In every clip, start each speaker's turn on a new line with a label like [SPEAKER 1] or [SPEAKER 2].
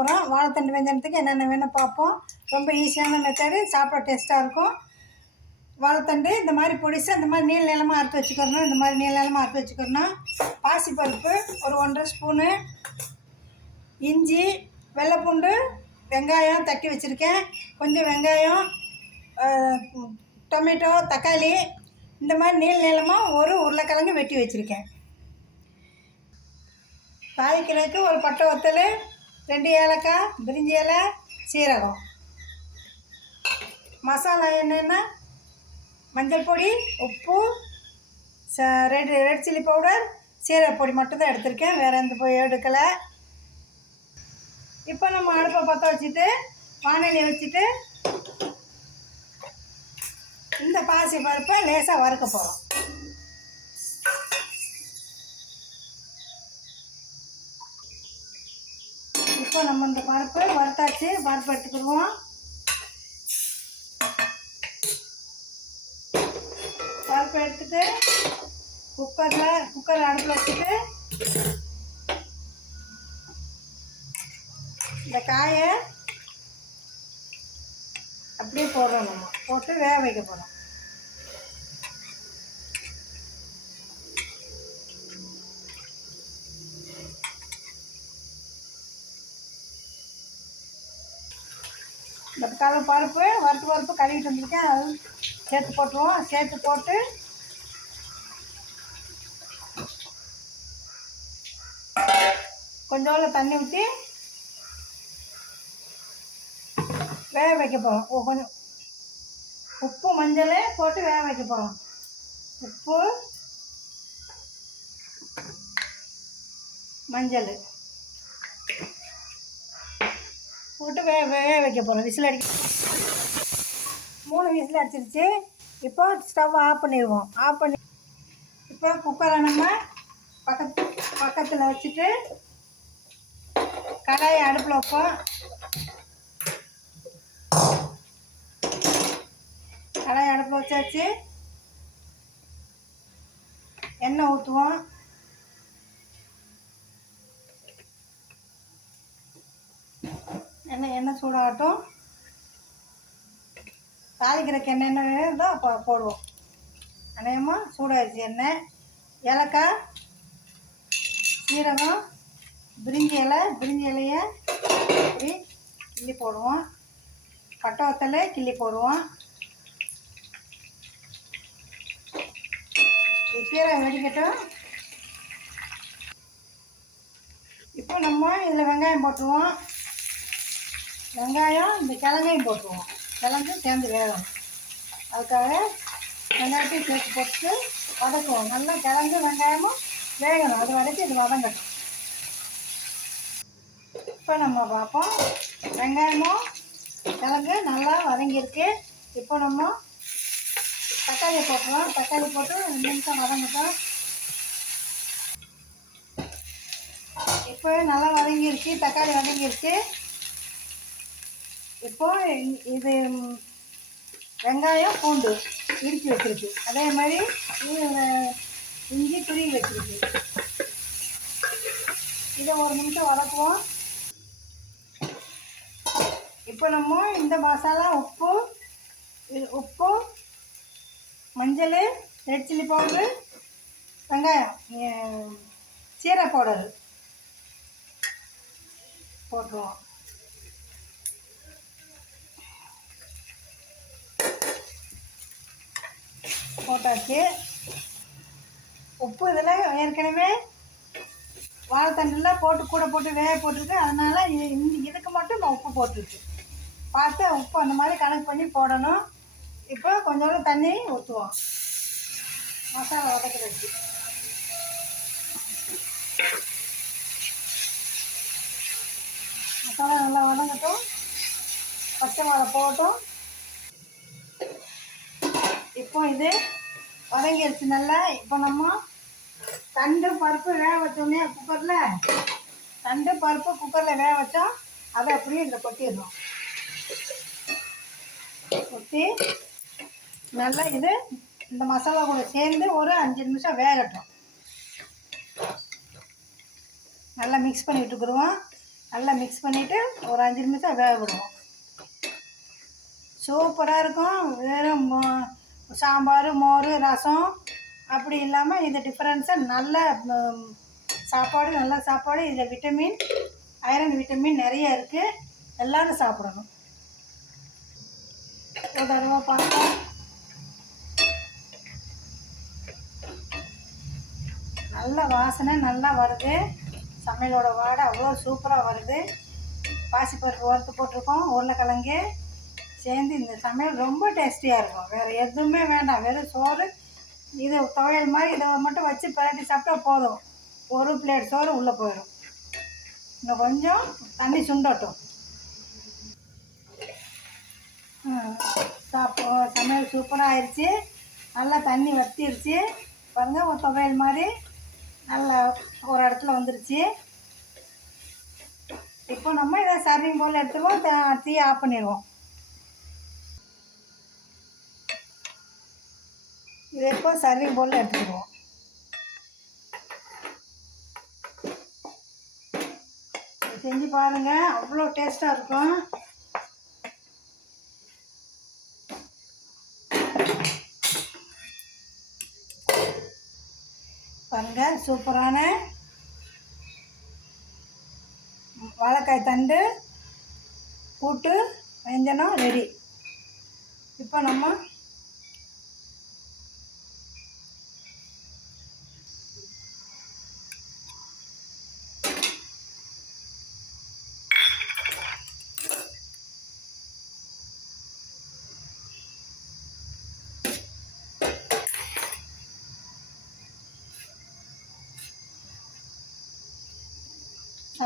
[SPEAKER 1] போகிறோம் வாழைத்தண்டு வெஞ்சனத்துக்கு என்னென்ன வேணும் பார்ப்போம். ரொம்ப ஈஸியான மெத்தடு சாப்பிட டேஸ்ட்டாக இருக்கும். வாழைத்தண்டு இந்த மாதிரி பொடிசு இந்த மாதிரி நீள் நிலமாக அறுத்து வச்சுக்கிறணும் இந்த மாதிரி நீள் நிலமாக அறுத்து வச்சுக்கிறணும் பாசிப்பருப்பு ஒரு ஒன்றரை ஸ்பூனு. இஞ்சி வெள்ளைப்பூண்டு வெங்காயம் தட்டி வச்சுருக்கேன். கொஞ்சம் வெங்காயம் டொமேட்டோ தக்காளி இந்த மாதிரி நீள நீளமாக ஒரு உருளைக்கிழங்கு வெட்டி வச்சுருக்கேன். தாளிக்கிறதுக்கு ஒரு பட்டை வத்தல் ரெண்டு ஏலக்காய் பிரிஞ்சி இலை சீரகம். மசாலா என்னென்னா? மஞ்சள் பொடி உப்பு ச ரெட் ரெட் சில்லி பவுடர் சீரக பொடி மட்டும்தான் எடுத்திருக்கேன். வேறு எந்த போய் எடுக்கலை. இப்போ நம்ம அடுப்பை பற்ற வச்சுட்டு வானொலி வச்சுட்டு இந்த பாசி பருப்பை லேசாக வறுக்க போகிறோம் இப்போ நம்ம இந்த பருப்பு வறுத்தாச்சு பருப்பு எடுத்துக்கிடுவோம். பருப்பு எடுத்துட்டு குக்கரில் குக்கர் அடுப்பில் வச்சுட்டு இந்த காயை அப்படியே போடுறோம் நம்ம. போட்டு வேக வைக்க போகிறோம் இந்த கல பருப்பு வறுத்து பருப்பு கழுவிட்டு வந்திருக்கேன். அது சேர்த்து போட்டுருவோம். சேர்த்து போட்டு கொஞ்சோண்டு தண்ணி ஊற்றி வேக வைக்க போகிறோம் ஓ கொஞ்சம் உப்பு மஞ்சள் போட்டு வேக வைக்க போகிறோம் உப்பு மஞ்சள். போட்டு வே வேக வைக்க போகிறோம் விசில் அடிக்க மூணு விசில் அடிச்சிருச்சு. இப்போ ஸ்டவ் ஆஃப் பண்ணிடுவோம். ஆஃப் பண்ணி இப்போ குக்கரை நம்ம பக்கத்து பக்கத்தில் வச்சுட்டு கடாயை அடுப்பில் வைப்போம். கடாயை அடுப்பில் வச்சாச்சு. எண்ணெய் ஊற்றுவோம் எண்ணெய் எண்ணெய் சூடாகட்டும். தாளிக்கிறக்கு என்னென்ன வேணுதோ அப்போ போடுவோம். அநேகமாக சூடாகிடுச்சு எண்ணெய். ஏலக்காய் சீரகம் பிரிஞ்சி இலை பிரிஞ்சி இலையை இப்படி கிள்ளி போடுவோம். பட்டை வத்தலை கிள்ளி போடுவோம். கீரை சீரகம் வெடிக்கட்டும். இப்போ நம்ம இதில் வெங்காயம் போட்டுருவோம். வெங்காயம் இந்த கிழங்கையும் போட்டுருவோம். கிழங்கு சேர்ந்து வேகணும். அதுக்காக வெங்காயத்தையும் சேர்த்து போட்டு வதக்குவோம். நல்லா கிழங்கு வெங்காயமும் வேகணும். அது வரைக்கும் இது வதங்கட்டும். இப்போ நம்ம பார்ப்போம். வெங்காயமும் கிழங்கு நல்லா வதங்கியிருக்கு. இப்போ நம்ம தக்காளி போட்டுருவோம் தக்காளி போட்டு ரெண்டு நிமிஷம் வதங்கட்டும். இப்போ நல்லா வதங்கிருச்சு தக்காளி வதங்கிருச்சு இப்போ இது வெங்காயம் பூண்டு இடித்து வச்சிருக்கு. அதே மாதிரி இஞ்சி துருவி வச்சிருக்கு. இதை ஒரு நிமிஷம் வதக்குவோம். இப்போ நம்ம இந்த மசாலா உப்பு உப்பு மஞ்சள் ரெட் சில்லி பவுடரு வெங்காயம் சீரை சீரக பவுடர் போட்டுருவோம். போட்டாச்சு. உப்பு இதில் ஏற்கனவே வாழைத்தண்டில் போட்டு கூட போட்டு வேக போட்டிருக்கு. அதனால் இந்த இதுக்கு மட்டும் நான் உப்பு போட்டிருக்கு. பார்த்து உப்பு அந்த மாதிரி கணக்கு பண்ணி போடணும். இப்போ கொஞ்சோண்டு தண்ணி ஊற்றுவோம் மசாலா வதக்கிறதுக்கு மசாலா நல்லா வதங்கட்டும். பச்சை மிளகா போட்டும். இப்போ இது வதங்கிடுச்சு நல்லா. இப்போ நம்ம தண்டு பருப்பு வேக வச்சோடனே குக்கரில். தண்டு பருப்பு குக்கரில் வேக வச்சோம் அதை அப்படியே இதில் கொட்டிடுறோம் கொட்டி நல்லா இது இந்த மசாலா கூட சேர்ந்து ஒரு அஞ்சு நிமிஷம் வேகட்டும். நல்லா மிக்ஸ் பண்ணி இருக்கிறோம். நல்லா மிக்ஸ் பண்ணிவிட்டு ஒரு அஞ்சு நிமிஷம் வேக விடுவோம். சூப்பராக இருக்கும். வெறும் சாம்பார் மோர் ரசம். அப்படி இல்லாமல் இந்த டிஃப்ரென்ஸாக நல்ல சாப்பாடு நல்ல சாப்பாடு. இதில் விட்டமின் ஐரன் விட்டமின் நிறைய இருக்குது எல்லோரும் சாப்பிடணும். ஒரு தடவை பார்த்தா நல்ல வாசனை நல்லா வருது. சமையலோட வாடை அவ்வளோ சூப்பராக வருது. பாசிப்பருப்பு வறுத்து போட்டிருக்கோம். உருளைக்கிழங்கு. சேர்ந்து இந்த சமையல் ரொம்ப டேஸ்டியாக இருக்கும். வேறு எதுவுமே வேண்டாம். வெறும் சோறு இது துவையல் மாதிரி இதை மட்டும் வச்சு பரட்டி சாப்பிட்டா போதும். ஒரு பிளேட் சோறு உள்ளே போயிடும் இன்னும் கொஞ்சம் தண்ணி சுண்டட்டும். சாப்போ சமையல் சூப்பராக ஆயிடுச்சு நல்லா தண்ணி வத்திடுச்சு பாருங்கள் ஒரு துவையல் மாதிரி நல்லா ஒரு இடத்துல வந்துருச்சு. இப்போ நம்ம இதை சர்விங் போல் எடுத்துருவோம். தீ ஆஃப் பண்ணிடுவோம். இப்போ சர்விங் போல் எடுத்துக்கிடுவோம்? செஞ்சு பாருங்கள் அவ்வளோ டேஸ்ட்டாக இருக்கும். பாருங்க சூப்பரான வாழைக்காய் தண்டு கூட்டு வெஞ்சனம் ரெடி இப்போ நம்ம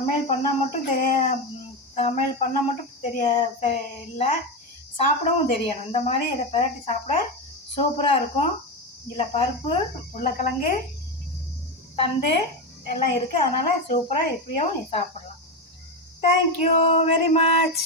[SPEAKER 1] சமையல் பண்ணால் மட்டும் தெரிய சமையல் பண்ணால் மட்டும் தெரிய இல்லை. சாப்பிடவும் தெரியணும். இந்த மாதிரி இதை பிரட்டி சாப்பிட சூப்பராக இருக்கும். இதில் பருப்பு உருளைக்கிழங்கு தண்டு எல்லாம் இருக்குது அதனால் சூப்பராக எப்படியும் சாப்பிடலாம். Thank you very much